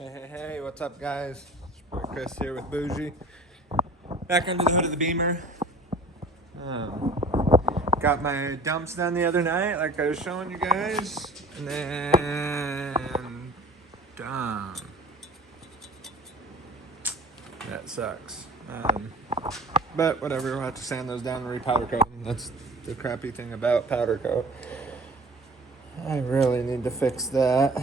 Hey, what's up, guys? It's your boy Chris here with Bougie. Back under the hood of the Beamer. Got my dumps done the other night, like I was showing you guys. And then, done. That sucks. But whatever, we'll have to sand those down and re-powder coat them. That's the crappy thing about powder coat. I really need to fix that.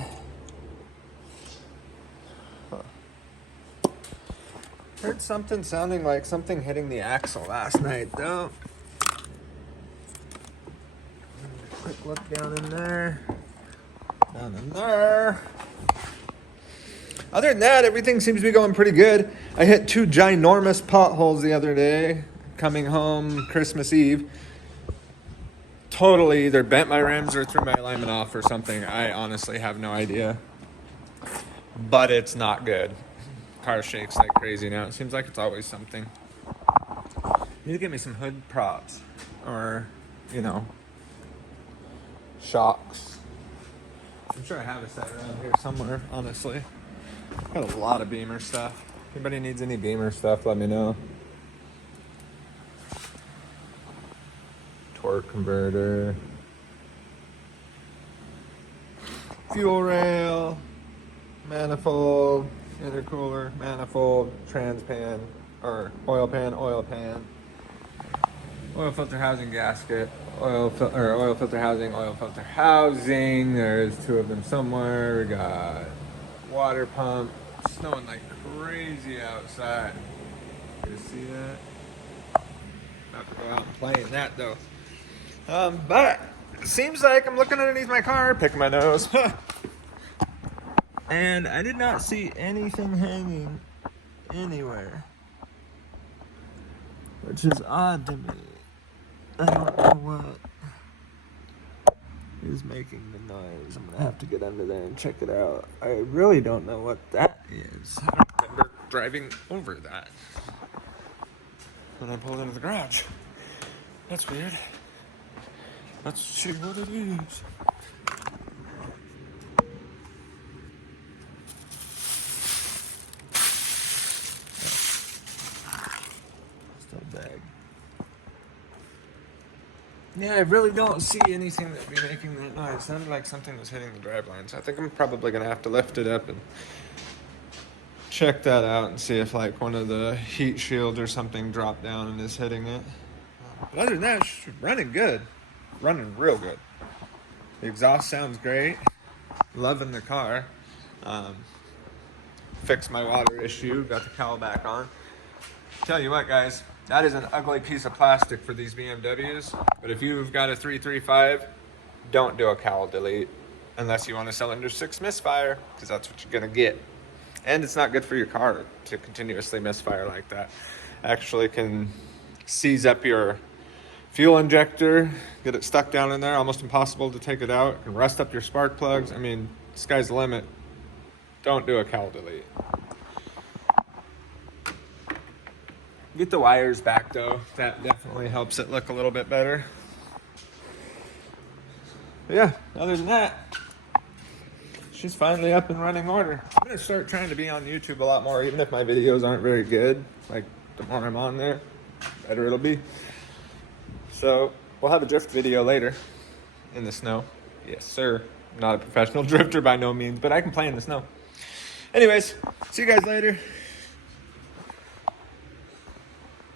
Heard something sounding like something hitting the axle last night, though. Quick look down in there. Down in there. Other than that, everything seems to be going pretty good. I hit 2 ginormous potholes the other day, coming home Christmas Eve. Totally either bent my rims or threw my alignment off or something. I honestly have no idea. But it's not good. Car shakes like crazy now. It seems like it's always something. Need to get me some hood props or, shocks. I'm sure I have a set around here somewhere, honestly. Got a lot of Beamer stuff. If anybody needs any Beamer stuff, let me know. Torque converter. Fuel rail. Manifold. Intercooler, manifold, trans pan, or oil pan, oil filter housing gasket, oil filter housing. There's 2 of them somewhere. We got water pump. Snowing like crazy outside. You see that? About to go out and play in that though. But it seems like I'm looking underneath my car, picking my nose. And I did not see anything hanging anywhere, which is odd to me. I don't know what is making the noise. I'm gonna have to get under there and check it out. I really don't know what that is. I don't remember driving over that when I pulled into the garage. That's weird. Let's see what it is. Bag. Yeah, I really don't see anything that'd be making that noise. It sounded like something was hitting the driveline, so I think I'm probably gonna have to lift it up and check that out and see if like one of the heat shields or something dropped down and is hitting it. But other than that, it's running good. Running real good. The exhaust sounds great. Loving the car. Fixed my water issue, got the cowl back on. Tell you what, guys, that is an ugly piece of plastic for these BMWs, but if you've got a 335, don't do a cowl delete unless you want a cylinder 6 misfire, because that's what you're gonna get. And it's not good for your car to continuously misfire like that. Actually can seize up your fuel injector, get it stuck down in there, almost impossible to take it out. It can rust up your spark plugs. I mean, sky's the limit. Don't do a cowl delete. Get the wires back though. That definitely helps it look a little bit better. But yeah, other than that, she's finally up and running order. I'm gonna start trying to be on YouTube a lot more, even if my videos aren't very good. Like, the more I'm on there, the better it'll be. So we'll have a drift video later in the snow. Yes, sir. I'm not a professional drifter by no means, but I can play in the snow. Anyways, see you guys later.